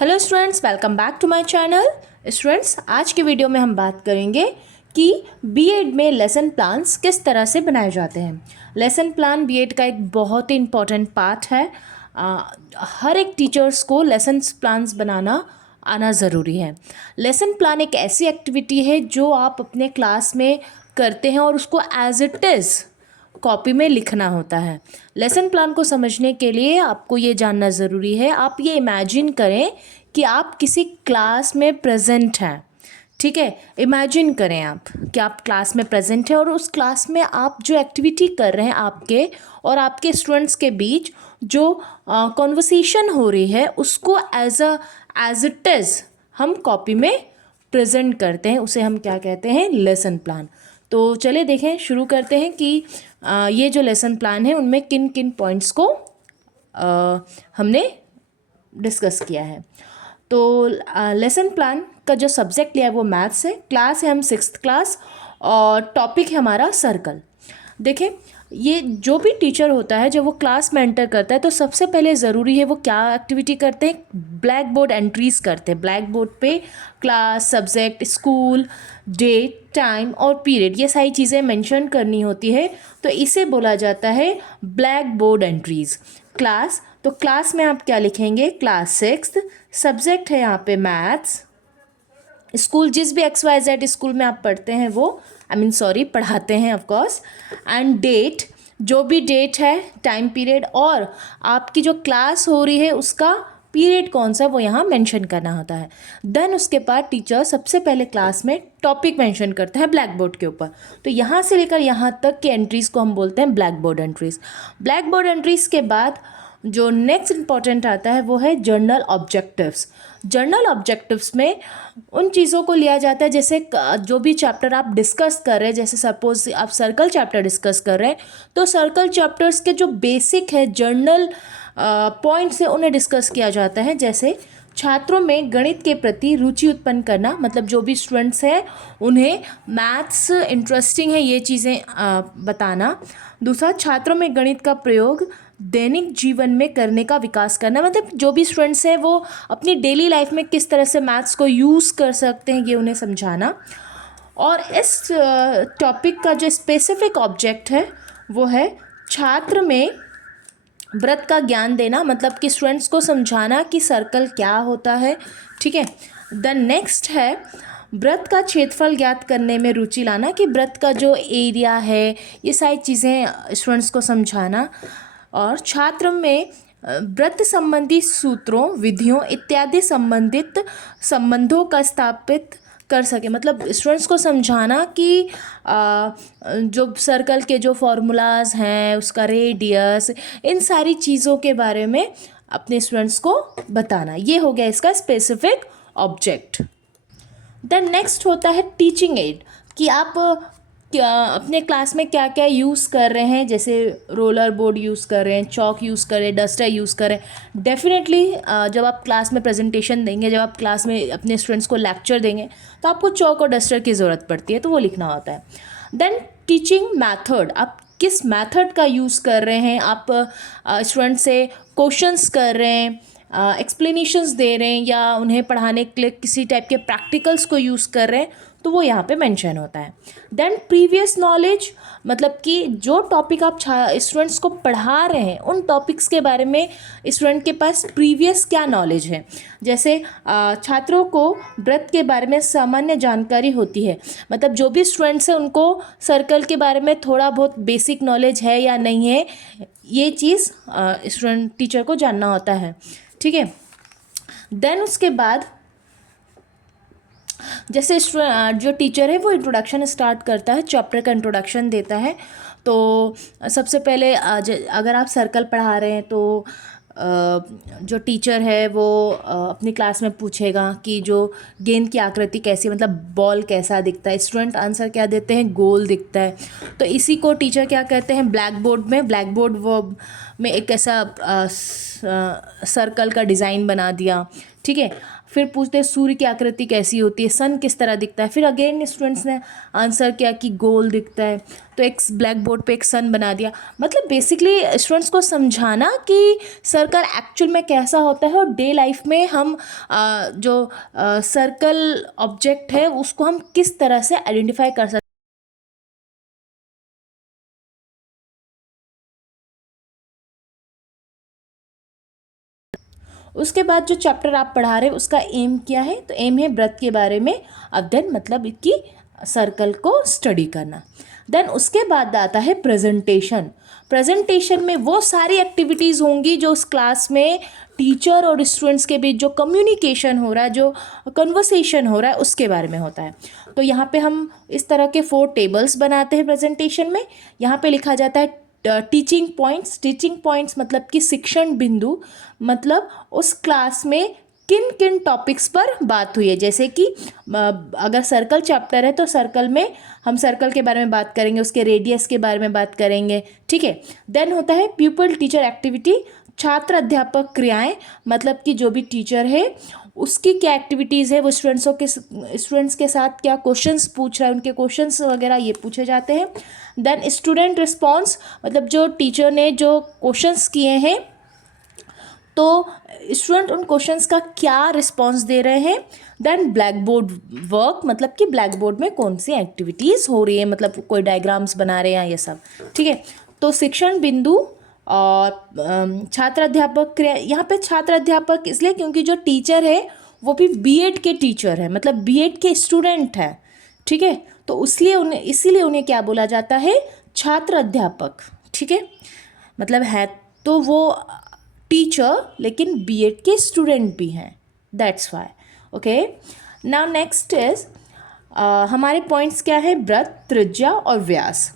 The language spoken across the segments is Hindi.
Hello students, welcome back to my channel. Students, आज की वीडियो में हम बात करेंगे कि बीएड में लेसन प्लान्स किस तरह से बनाए जाते हैं। लेसन प्लान बीएड का एक बहुत ही इम्पॉर्टेंट पार्ट है। हर एक टीचर्स को लेसन प्लान्स बनाना आना ज़रूरी है। लेसन प्लान एक ऐसी एक्टिविटी है जो आप अपने क्लास में करते हैं और उसको एज इट इज़ कॉपी में लिखना होता है। लेसन प्लान को समझने के लिए आपको ये जानना ज़रूरी है। आप ये इमेजिन करें कि आप किसी क्लास में प्रेजेंट हैं, ठीक है। इमेजिन करें आप कि आप क्लास में प्रेजेंट हैं और उस क्लास में आप जो एक्टिविटी कर रहे हैं आपके और आपके स्टूडेंट्स के बीच जो कॉन्वर्सेशन हो रही है उसको एज इट इज़ हम कॉपी में प्रेजेंट करते हैं। उसे हम क्या कहते हैं? Lesson plan. तो चलिए देखें, शुरू करते हैं कि ये जो लेसन प्लान है उनमें किन किन पॉइंट्स को हमने डिस्कस किया है। तो लेसन प्लान का जो सब्जेक्ट लिया है वो मैथ्स है। क्लास है हम 6th क्लास और टॉपिक है हमारा सर्कल। देखें, ये जो भी टीचर होता है जब वो क्लास में एंटर करता है तो सबसे पहले ज़रूरी है वो क्या एक्टिविटी करते हैं? ब्लैक बोर्ड एंट्रीज करते हैं। ब्लैक बोर्ड पे class, subject, school, date, time और पीरियड, ये सारी चीज़ें मेंशन करनी होती है। तो इसे बोला जाता है ब्लैक बोर्ड एंट्रीज। क्लास, तो क्लास में आप क्या लिखेंगे? Class 6th। सब्जेक्ट है यहाँ पे मैथ्स। स्कूल, जिस भी XYZ स्कूल में आप पढ़ते हैं वो पढ़ाते हैं ऑफ कोर्स। एंड डेट, जो भी डेट है, टाइम पीरियड और आपकी जो क्लास हो रही है उसका पीरियड कौन सा वो यहाँ मेंशन करना होता है। देन उसके बाद टीचर सबसे पहले क्लास में टॉपिक मेंशन करता है ब्लैक बोर्ड के ऊपर। तो यहाँ से लेकर यहाँ तक के एंट्रीज़ को हम बोलते हैं black board entries. Black board entries के बाद जो नेक्स्ट इम्पॉर्टेंट आता है वो है जर्नल ऑब्जेक्टिव्स। जर्नल ऑब्जेक्टिव्स में उन चीज़ों को लिया जाता है जैसे जो भी चैप्टर आप डिस्कस कर रहे हैं, जैसे सपोज आप सर्कल चैप्टर डिस्कस कर रहे हैं तो सर्कल चैप्टर्स के जो बेसिक है जर्नल पॉइंट्स है उन्हें डिस्कस किया जाता है। जैसे छात्रों में गणित के प्रति रुचि उत्पन्न करना, मतलब जो भी स्टूडेंट्स हैं उन्हें मैथ्स इंटरेस्टिंग है ये चीज़ें बताना। दूसरा, छात्रों में गणित का प्रयोग दैनिक जीवन में करने का विकास करना, मतलब जो भी स्टूडेंट्स हैं वो अपनी डेली लाइफ में किस तरह से मैथ्स को यूज़ कर सकते हैं ये उन्हें समझाना। और इस टॉपिक का जो स्पेसिफिक ऑब्जेक्ट है वो है छात्र में व्रत का ज्ञान देना, मतलब कि स्टूडेंट्स को समझाना कि सर्कल क्या होता है, ठीक है। देन नेक्स्ट है व्रत का क्षेत्रफल ज्ञात करने में रुचि लाना, कि व्रत का जो एरिया है ये सारी चीज़ें स्टूडेंट्स को समझाना। और छात्र में व्रत संबंधी सूत्रों, विधियों इत्यादि संबंधित संबंधों का स्थापित कर सके, मतलब स्टूडेंट्स को समझाना कि जो सर्कल के जो फॉर्मूलाज हैं, उसका रेडियस, इन सारी चीज़ों के बारे में अपने स्टूडेंट्स को बताना। ये हो गया इसका स्पेसिफिक ऑब्जेक्ट। देन नेक्स्ट होता है टीचिंग एड, कि आप क्या अपने क्लास में क्या क्या यूज़ कर रहे हैं, जैसे रोलर बोर्ड यूज़ कर रहे हैं, चॉक यूज़ कर रहे हैं, डस्टर यूज़ कर रहे हैं। डेफिनेटली जब आप क्लास में प्रेजेंटेशन देंगे, जब आप क्लास में अपने स्टूडेंट्स को लेक्चर देंगे तो आपको चॉक और डस्टर की ज़रूरत पड़ती है, तो वो लिखना होता है। देन टीचिंग मैथड, आप किस मैथड का यूज़ कर रहे हैं, आप स्टूडेंट से क्वेश्चंस कर रहे हैं, एक्सप्लेनेशंस दे रहे हैं या उन्हें पढ़ाने के लिए किसी टाइप के प्रैक्टिकल्स को यूज़ कर रहे हैं, तो वो यहाँ पे मेंशन होता है। देन प्रीवियस नॉलेज, मतलब कि जो टॉपिक आप स्टूडेंट्स को पढ़ा रहे हैं उन टॉपिक्स के बारे में स्टूडेंट के पास प्रीवियस क्या नॉलेज है। जैसे छात्रों को व्रत के बारे में सामान्य जानकारी होती है, मतलब जो भी स्टूडेंट्स हैं उनको सर्कल के बारे में थोड़ा बहुत बेसिक नॉलेज है या नहीं है, ये चीज़ स्टूडेंट टीचर को जानना होता है, ठीक है। देन उसके बाद जैसे जो टीचर है वो इंट्रोडक्शन स्टार्ट करता है, चैप्टर का इंट्रोडक्शन देता है। तो सबसे पहले अगर आप सर्कल पढ़ा रहे हैं तो जो टीचर है वो अपनी क्लास में पूछेगा कि जो गेंद की आकृति कैसी, मतलब बॉल कैसा दिखता है। स्टूडेंट आंसर क्या देते हैं? गोल दिखता है। तो इसी को टीचर क्या कहते हैं? ब्लैक बोर्ड में एक ऐसा सर्कल का डिज़ाइन बना दिया, ठीक है। फिर पूछते हैं सूर्य की आकृति कैसी होती है, सन किस तरह दिखता है। फिर अगेन स्टूडेंट्स ने आंसर किया कि गोल दिखता है, तो एक ब्लैक बोर्ड पे एक सन बना दिया। मतलब बेसिकली स्टूडेंट्स को समझाना कि सर्कल एक्चुअल में कैसा होता है, और डे लाइफ में हम जो सर्कल ऑब्जेक्ट है उसको हम किस तरह से आइडेंटिफाई कर सकते। उसके बाद जो चैप्टर आप पढ़ा रहे हैं उसका एम क्या है, तो एम है व्रत के बारे में अध्ययन, मतलब इसकी सर्कल को स्टडी करना। देन उसके बाद आता है प्रेजेंटेशन। प्रेजेंटेशन में वो सारी एक्टिविटीज़ होंगी जो उस क्लास में टीचर और स्टूडेंट्स के बीच जो कम्युनिकेशन हो रहा है, जो कन्वर्सेशन हो रहा है, उसके बारे में होता है। तो यहाँ पे हम इस तरह के 4 टेबल्स बनाते हैं प्रेजेंटेशन में। यहाँ पे लिखा जाता है टीचिंग पॉइंट्स। टीचिंग पॉइंट्स मतलब कि शिक्षण बिंदु, मतलब उस क्लास में किन किन टॉपिक्स पर बात हुई है। जैसे कि अगर सर्कल चैप्टर है तो सर्कल में हम सर्कल के बारे में बात करेंगे, उसके रेडियस के बारे में बात करेंगे, ठीक है। देन होता है प्यूपल टीचर एक्टिविटी, छात्र अध्यापक क्रियाएं, मतलब कि जो भी टीचर है उसकी क्या एक्टिविटीज़ है, वो स्टूडेंट्स के साथ क्या क्वेश्चंस पूछ रहा है, उनके क्वेश्चंस वगैरह ये पूछे जाते हैं। देन स्टूडेंट रिस्पॉन्स, मतलब जो टीचर ने जो क्वेश्चंस किए हैं तो स्टूडेंट उन क्वेश्चंस का क्या रिस्पॉन्स दे रहे हैं। देन ब्लैक बोर्ड वर्क, मतलब कि ब्लैक बोर्ड में कौन सी एक्टिविटीज़ हो रही है, मतलब कोई डायग्राम्स बना रहे हैं ये सब, ठीक है। तो शिक्षण बिंदु और छात्र अध्यापक क्रिया। यहाँ पे छात्र अध्यापक इसलिए क्योंकि जो टीचर है वो भी बीएड के टीचर है, मतलब बीएड के स्टूडेंट है, ठीक है। तो इसीलिए उन्हें क्या बोला जाता है, छात्र अध्यापक, ठीक है। मतलब है तो वो टीचर लेकिन बीएड के स्टूडेंट भी हैं, that's why. Okay, now next is हमारे पॉइंट्स क्या है, व्रत, त्रिज्या और व्यास।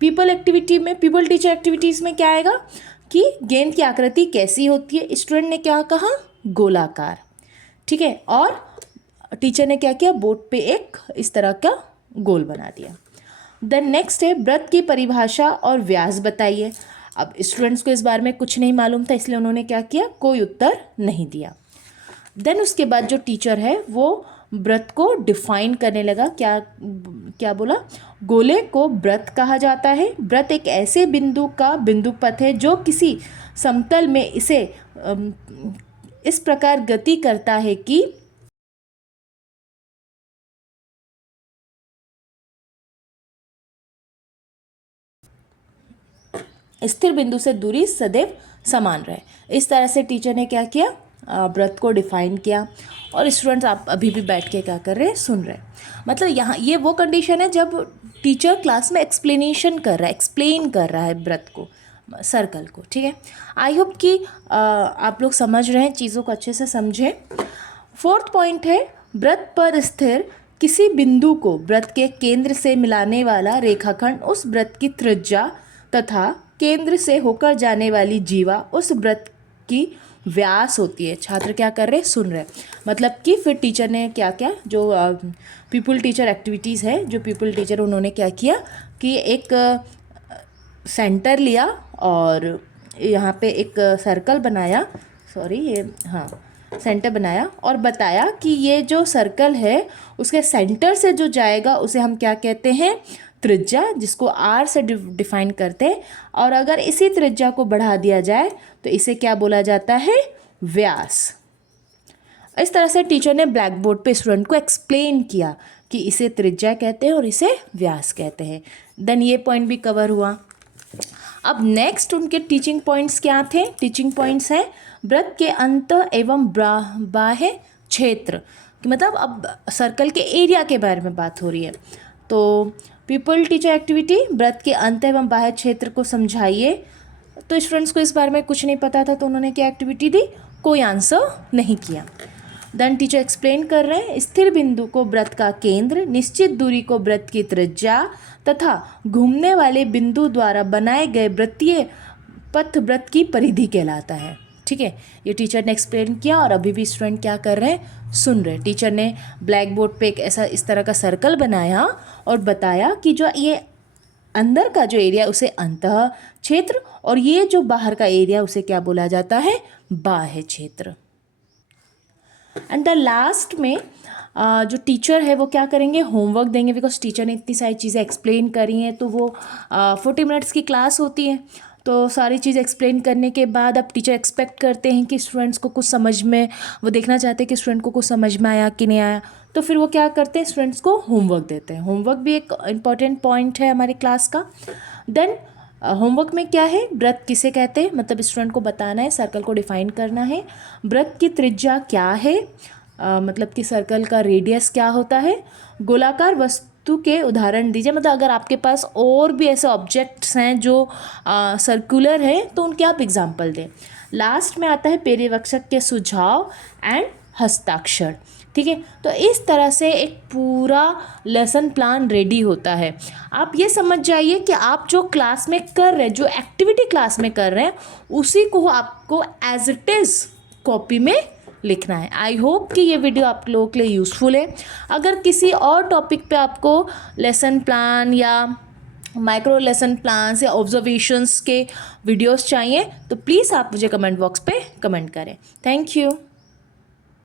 पीपल एक्टिविटी में, पीपल टीचर एक्टिविटीज़ में क्या आएगा कि गेंद की आकृति कैसी होती है, स्टूडेंट ने क्या कहा, गोलाकार, ठीक है। और टीचर ने क्या किया, बोर्ड पे एक इस तरह का गोल बना दिया। देन नेक्स्ट है व्रत की परिभाषा और व्यास बताइए। अब स्टूडेंट्स को इस बारे में कुछ नहीं मालूम था, इसलिए उन्होंने क्या किया, कोई उत्तर नहीं दिया। देन उसके बाद जो टीचर है वो व्रत को डिफाइन करने लगा। क्या क्या बोला, गोले को व्रत कहा जाता है। व्रत एक ऐसे बिंदु का बिंदुपथ है जो किसी समतल में इसे इस प्रकार गति करता है कि स्थिर बिंदु से दूरी सदैव समान रहे। इस तरह से टीचर ने क्या किया, व्रत को डिफाइन किया। और स्टूडेंट्स आप अभी भी बैठ के क्या कर रहे हैं, सुन रहे हैं। मतलब यहाँ ये वो कंडीशन है जब टीचर क्लास में एक्सप्लेनेशन कर रहा है, एक्सप्लेन कर रहा है व्रत को, सर्कल को, ठीक है। आई होप कि आप लोग समझ रहे हैं, चीज़ों को अच्छे से समझें। 4th पॉइंट है व्रत पर स्थिर किसी बिंदु को व्रत के केंद्र से मिलाने वाला रेखाखंड उस व्रत की त्रिज्या तथा केंद्र से होकर जाने वाली जीवा उस व्रत की व्यास होती है। छात्र क्या कर रहे हैं, सुन रहे हैं। मतलब कि फिर टीचर ने क्या क्या जो पीपल टीचर एक्टिविटीज़ है, जो पीपल टीचर उन्होंने क्या किया कि एक सेंटर लिया और यहाँ पे एक सर्कल बनाया, सेंटर बनाया और बताया कि ये जो सर्कल है उसके सेंटर से जो जाएगा उसे हम क्या कहते हैं, त्रिज्या, जिसको आर से डिफाइन करते हैं। और अगर इसी त्रिज्या को बढ़ा दिया जाए तो इसे क्या बोला जाता है, व्यास। इस तरह से टीचर ने ब्लैक बोर्ड पे स्टूडेंट को एक्सप्लेन किया कि इसे त्रिज्या कहते हैं और इसे व्यास कहते हैं। देन ये पॉइंट भी कवर हुआ। अब नेक्स्ट उनके टीचिंग पॉइंट्स क्या थे, टीचिंग पॉइंट्स हैं व्रत के अंत एवं बाह्य क्षेत्र, मतलब अब सर्कल के एरिया के बारे में बात हो रही है। तो पीपल टीचर एक्टिविटी, व्रत के अंत एवं बाह्य क्षेत्र को समझाइए। तो स्टूडेंट्स को इस बारे में कुछ नहीं पता था तो उन्होंने क्या एक्टिविटी दी, कोई आंसर नहीं किया। देन टीचर एक्सप्लेन कर रहे हैं स्थिर बिंदु को व्रत का केंद्र, निश्चित दूरी को व्रत की त्रिज्या तथा घूमने वाले बिंदु द्वारा बनाए गए वृत्तीय पथ व्रत की परिधि कहलाता है, ठीक है। ये टीचर ने एक्सप्लेन किया और अभी भी स्टूडेंट क्या कर रहे हैं, सुन रहे हैं। टीचर ने ब्लैक बोर्ड पे एक ऐसा इस तरह का सर्कल बनाया और बताया कि जो ये अंदर का जो एरिया उसे अंतः क्षेत्र, और ये जो बाहर का एरिया उसे क्या बोला जाता है, बाह्य क्षेत्र। एंड द लास्ट में जो टीचर है वो क्या करेंगे, होमवर्क देंगे, बिकॉज टीचर ने इतनी सारी चीज़ें एक्सप्लेन करी हैं, तो वो 40 मिनट्स की क्लास होती है, तो सारी चीज़ एक्सप्लेन करने के बाद अब टीचर एक्सपेक्ट करते हैं कि स्टूडेंट्स को कुछ समझ में, वो देखना चाहते हैं कि स्टूडेंट को कुछ समझ में आया कि नहीं आया, तो फिर वो क्या करते हैं, स्टूडेंट्स को होमवर्क देते हैं। होमवर्क भी एक इम्पॉर्टेंट पॉइंट है हमारी क्लास का। देन होमवर्क में क्या है, वृत्त किसे कहते हैं, मतलब स्टूडेंट को बताना है, सर्कल को डिफाइन करना है, वृत्त की त्रिज्या क्या है, मतलब कि सर्कल का रेडियस क्या होता है, गोलाकार वस्तु के उदाहरण दीजिए, मतलब अगर आपके पास और भी ऐसे ऑब्जेक्ट्स हैं जो सर्कुलर हैं तो उनके आप एग्जाम्पल दें। लास्ट में आता है पर्यवेक्षक के सुझाव एंड हस्ताक्षर। ठीक है, तो इस तरह से एक पूरा लेसन प्लान रेडी होता है। आप ये समझ जाइए कि आप जो क्लास में कर रहे हैं, जो एक्टिविटी क्लास में कर रहे हैं, उसी को आपको एज इट इज़ कॉपी में लिखना है। आई होप कि ये वीडियो आप लोगों के लिए यूज़फुल है। अगर किसी और टॉपिक पे आपको लेसन प्लान या माइक्रो लेसन प्लान्स या ऑब्जर्वेशंस के वीडियोस चाहिए तो प्लीज़ आप मुझे कमेंट बॉक्स पे कमेंट करें। Thank you.